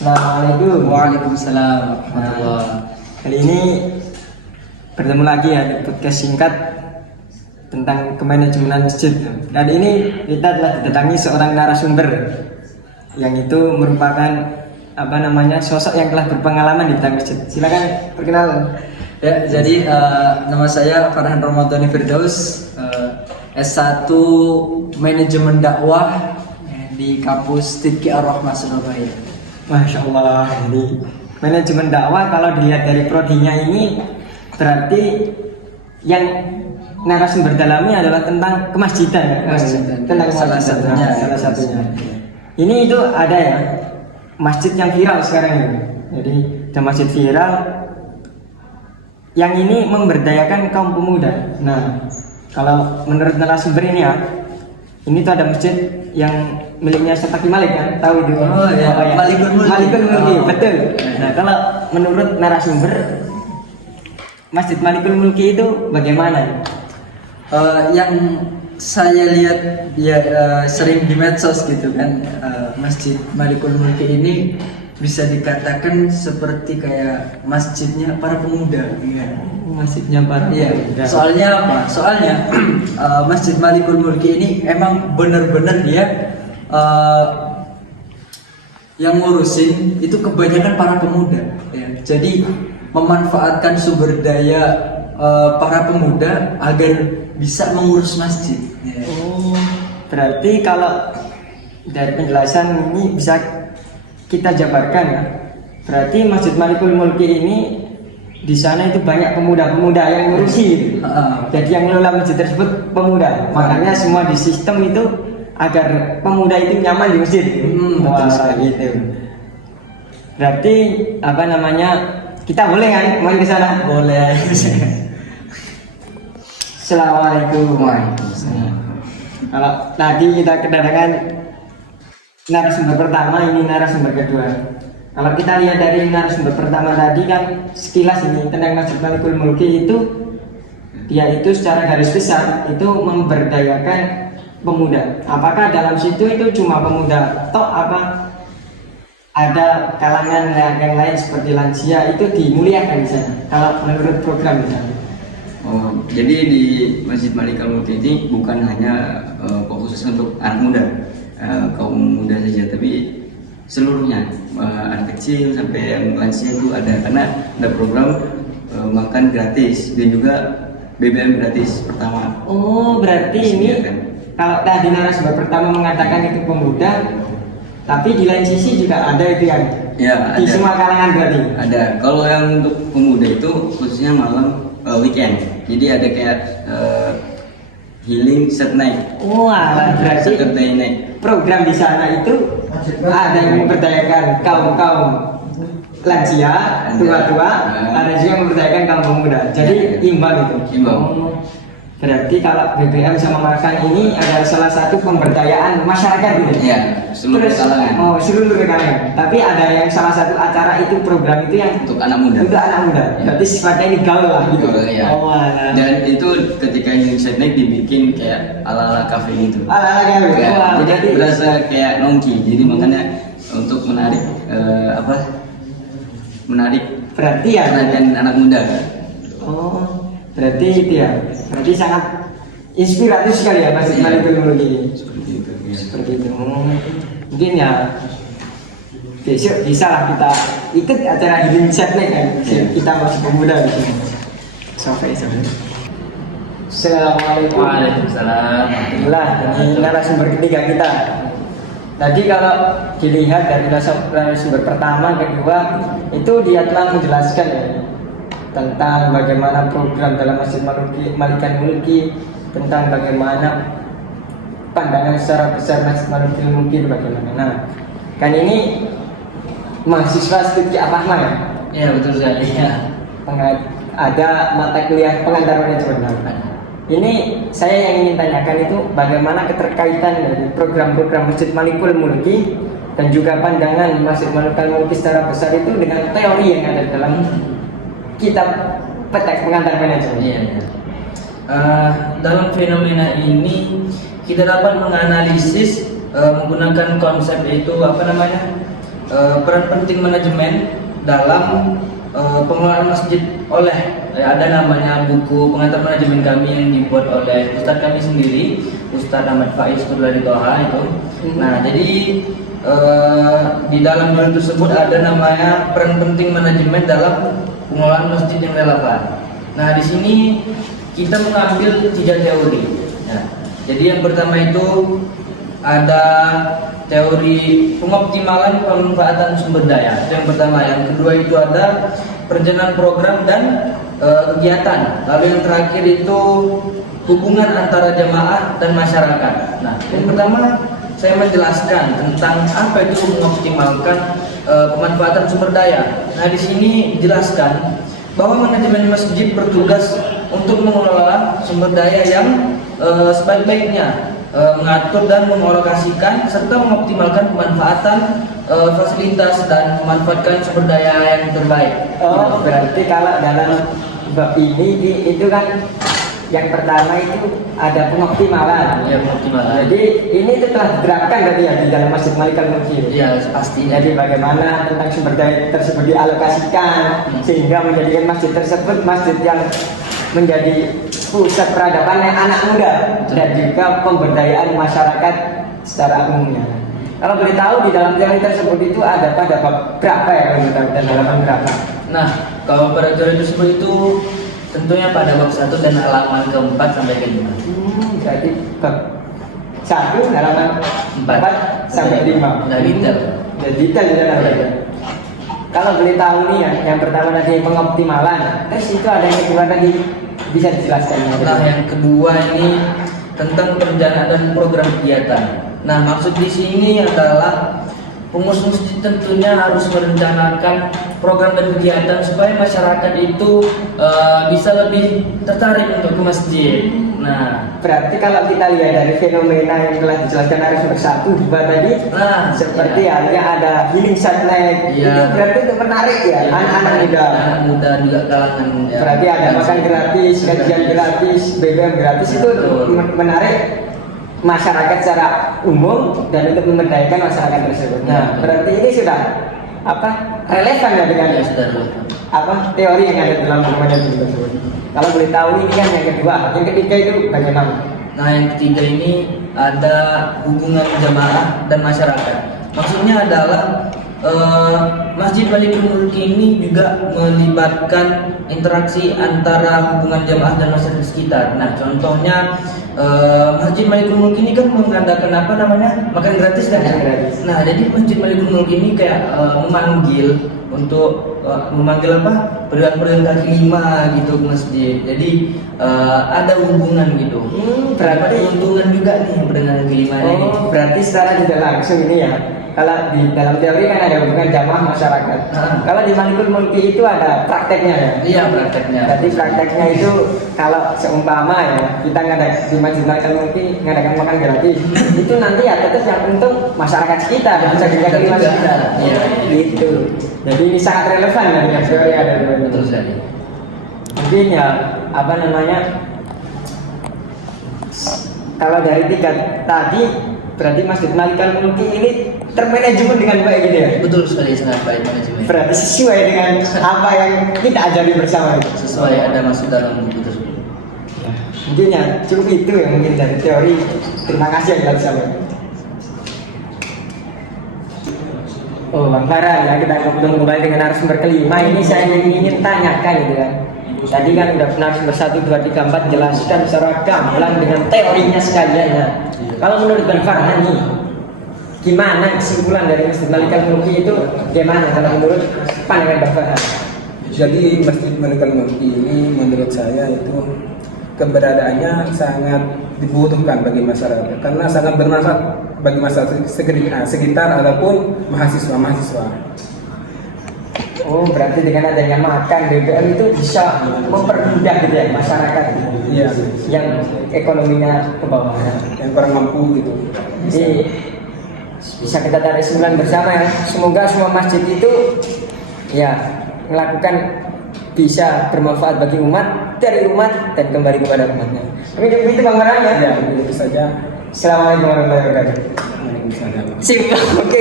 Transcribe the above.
Assalamualaikum. Waalaikumsalam warahmatullahi. Kali ini bertemu lagi ya di podcast singkat tentang kemanajemenan masjid. Dan ini kita telah didatangi seorang narasumber yang itu merupakan sosok yang telah berpengalaman di bidang masjid. Silakan perkenalan. Ya, jadi nama saya Farhan Ramadhani Firdaus, S1 Manajemen Dakwah di kampus Tidki Ar-Rahmah Surabaya. Masya Allah, ini manajemen dakwah kalau dilihat dari prodinya ini berarti yang narasumber dalamnya adalah tentang kemasjidan. Tentang salah satunya. Ini itu ada ya masjid yang viral sekarang ini. Jadi ada masjid viral yang ini memberdayakan kaum pemuda. Nah, kalau menurut narasumber ini ya, ini tuh ada masjid yang miliknya Setaki Malik kan, tahu itu? Oh ya, Malikul Mulki, betul. Nah, kalau menurut narasumber Masjid Malikul Mulki itu bagaimana? Yang saya lihat ya sering di medsos gitu kan, Masjid Malikul Mulki ini bisa dikatakan seperti kayak masjidnya para pemuda, ya. Masjidnya para pemuda. Soalnya apa? Soalnya Masjid Malikul Mulki ini emang benar-benar dia yang ngurusin itu kebanyakan para pemuda, ya. Jadi memanfaatkan sumber daya para pemuda agar bisa mengurus masjid. Ya. Oh, berarti kalau dari penjelasan ini bisa kita jabarkan ya. Berarti Masjid Malikul Mulki ini di sana itu banyak pemuda-pemuda yang ngurusi. Jadi yang ngelola masjid tersebut pemuda. Makanya semua di sistem itu agar pemuda itu nyaman di masjid. Betul sekali. Gitu. Berarti kita boleh kan main ke sana? Boleh. Assalamualaikum. Kalau tadi kita kedatangan narasumber pertama, ini narasumber kedua. Kalau kita lihat dari narasumber pertama tadi kan sekilas ini tentang Masjid Malikul Mulki itu dia itu secara garis besar itu memberdayakan pemuda. Apakah dalam situ itu cuma pemuda tok apa ada kalangan yang lain seperti lansia itu dimuliakan di sana? Kalau menurut program misalnya. Oh, jadi di Masjid Malikul Mulki ini bukan hanya fokus untuk anak muda, kaum muda saja, tapi seluruhnya, anak kecil sampai yang lansia itu ada, karena ada program makan gratis dan juga BBM gratis pertama. Oh, berarti ini kalau tadi narasumber pertama mengatakan itu pemuda, tapi di lain sisi juga ada itu yang ya, di ada. semua kalangan berarti. Ada. Kalau yang untuk pemuda itu khususnya malam weekend. Jadi ada kayak healing set night. Wah, berarti Saturday night. program di sana itu ada yang memberdayakan kaum lansia, tua-tua, ada juga yang memberdayakan kaum pemuda. Jadi imbang itu. Imbang. Berarti kalau BBM sama makan ini adalah salah satu pemberdayaan masyarakat gitu. Iya, seluruh kalangan. Oh, seluruh kalangan. Tapi ada yang salah satu acara itu program itu yang Untuk anak muda. Untuk anak muda. Ya. Berarti sifatnya ini gaul lah gitu. Iya. Oh, alah. Dan itu ketika healing set night dibikin kayak ala-ala cafe gitu. Alah gaul. Ya, Wah, jadi berarti berasa kayak nongki. Jadi makanya untuk menarik menarik berarti ya. perhatian anak muda. Oh, berarti itu ya. Berarti sangat inspiratif sekali ya Masjid Iya. Malikul Mulki ini. Seperti itu. Ya. Seperti itu. Mungkin ya besok bisa lah kita ikut acara healing set night kan. Iya. Kita masih pemuda di sini. Sampai. Assalamualaikum. Waalaikumsalam. Alhamdulillah, ini narasumber ketiga kita. Tadi kalau dilihat dari narasumber pertama, kedua, itu dia telah menjelaskan ya tentang bagaimana program dalam Masjid Malikul Mulki, tentang bagaimana pandangan secara besar Masjid Malikul Mulki bagaimana. Nah, kan ini mahasiswa studi apa ya? Ya betul sekali. Ya. Ada mata kuliah pengantar manajemen. Ini saya yang ingin tanyakan itu bagaimana keterkaitan dari program-program Masjid Malikul Mulki dan juga pandangan Masjid Malikul Mulki secara besar itu dengan teori yang ada dalam kitab petek pengantar manajemen. Iya. Dalam fenomena ini kita dapat menganalisis menggunakan konsep itu peran penting manajemen dalam pengelolaan masjid oleh ada namanya buku pengantar manajemen kami yang dibuat oleh Ustadz kami sendiri, Ustadz Ahmad Faiz Kudlari Toha itu. Nah, jadi di dalam buku tersebut ada namanya peran penting manajemen dalam pengelolaan masjid yang relevan. Nah, di sini kita mengambil 3 teori. Nah, jadi yang pertama itu ada teori pengoptimalan pemanfaatan sumber daya. Itu yang pertama. Yang kedua itu ada perencanaan program dan kegiatan. Lalu yang terakhir itu hubungan antara jamaah dan masyarakat. Nah, yang pertama saya menjelaskan tentang apa itu mengoptimalkan pemanfaatan sumber daya. Nah, di sini dijelaskan bahwa manajemen masjid bertugas untuk mengelola sumber daya yang sebaik-baiknya, mengatur dan mengalokasikan serta mengoptimalkan pemanfaatan fasilitas dan memanfaatkan sumber daya yang terbaik. Oh, berarti kalau dalam bab ini itu kan yang pertama itu ada pengoptimalan. Ya, pengoptimalan. Jadi ini itu telah diterapkan berarti ya di dalam Masjid Malikal Mulki. Ya, pasti. Jadi bagaimana tentang sumber daya tersebut dialokasikan sehingga menjadikan masjid tersebut masjid yang menjadi pusat peradaban anak muda dan juga pemberdayaan masyarakat secara umumnya. Kalau boleh tahu di dalam teori tersebut itu ada pada bab berapa ya dan halaman berapa? Nah, kalau pada teori tersebut itu tentunya pada bab 1 dan halaman ke-4 sampai ke-5. Berarti bab 1 halaman 4 sampai 5. Nah, detail. Ya, detail di dalamnya. Kalau boleh tahu nih ya, yang pertama tadi pengoptimalan, terus itu ada yang kedua tadi bisa dijelaskan? Nah, yang kedua ini tentang perencanaan dan program kegiatan. Nah, maksud di sini adalah pengurus masjid tentunya harus merencanakan program dan kegiatan supaya masyarakat itu bisa lebih tertarik untuk ke masjid. Nah, berarti kalau kita lihat dari fenomena yang telah dijelaskan narasumber 1 2 tadi, seperti halnya ada healing satellite, itu berarti itu menarik ya, anak-anak muda. Anak muda juga kalangan. Ya. Berarti ada makan gratis, kajian gratis, BBM gratis, itu menarik masyarakat secara umum dan untuk memberdayakan masyarakat tersebut. Nah, berarti ini sudah relevan ya dengan teori yang ada dalam buku manajemen tersebut. Kalau boleh tahu ini kan yang kedua, yang ketiga itu bagaimana? Nah, yang ketiga ini ada hubungan jamaah dan masyarakat. Maksudnya adalah Masjid Malikul Mulki ini juga melibatkan interaksi antara hubungan jamaah dan masyarakat sekitar. Nah, contohnya Masjid Malikul Mulki ini kan mengadakan makan gratis kan? Gratis. Nah, jadi Masjid Malikul Mulki ini kayak memanggil pedagang kaki lima gitu ke masjid. Jadi ada hubungan gitu. Berarti keuntungan juga nih pedagang kaki lima ini. Berarti secara tidak langsung ini ya. Kalau di dalam teori kan ada hubungan jamaah masyarakat. Kalau di Malikul Mulki itu ada prakteknya ya. Iya, prakteknya. Jadi prakteknya itu kalau seumpama ya kita ngadakan di Masjid Malikul Mulki ngadakan makan gratis, itu nanti ya tetap yang untung masyarakat sekitar, masyarakat kaki lima sekitar. Iya. Gitu. Jadi ini sangat relevan ya dengan teori yang ada di Malikul Betul sekali. Mungkin ya kalau dari 3 tadi berarti Masjid Malikul Mulki ini termanajemen dengan baik gitu ya. Betul sekali, sangat baik manajemen. Berarti sesuai dengan apa yang kita ajari bersama itu. Sesuai ada masuk dalam buku tersebut. Ya, mungkin ya cukup itu yang mungkin dari teori. Terima kasih yang kita sampaikan. Oh, Bang Farah ya, kita kembali dengan narasumber kelima. Ini saya ingin tanyakan gitu kan. Tadi kan udah narasumber 1, 2, 3, 4 jelaskan secara gamblang dengan teorinya sekalian ya. Kalau menurut Bang Farah nih, gimana kesimpulan dari Masjid Malikul Mulki itu? Gimana kalau menurut pandangan Bang Farah? Jadi Masjid Malikul Mulki ini menurut saya itu keberadaannya sangat dibutuhkan bagi masyarakat karena sangat bermanfaat bagi masyarakat sekitar ataupun mahasiswa. Oh, berarti dengan adanya makan BBM itu bisa mempermudah gitu ya masyarakat Iya. yang ekonominya ke bawah. Yang kurang mampu gitu. Jadi bisa kita tarik kesimpulan bersama ya. Semoga semua masjid itu ya melakukan bisa bermanfaat bagi umat, dari umat dan kembali kepada umatnya. Tapi itu Bang Farah ya. Ya, itu saja. Assalamualaikum warahmatullahi wabarakatuh. Waalaikumsalam. Sip, oke.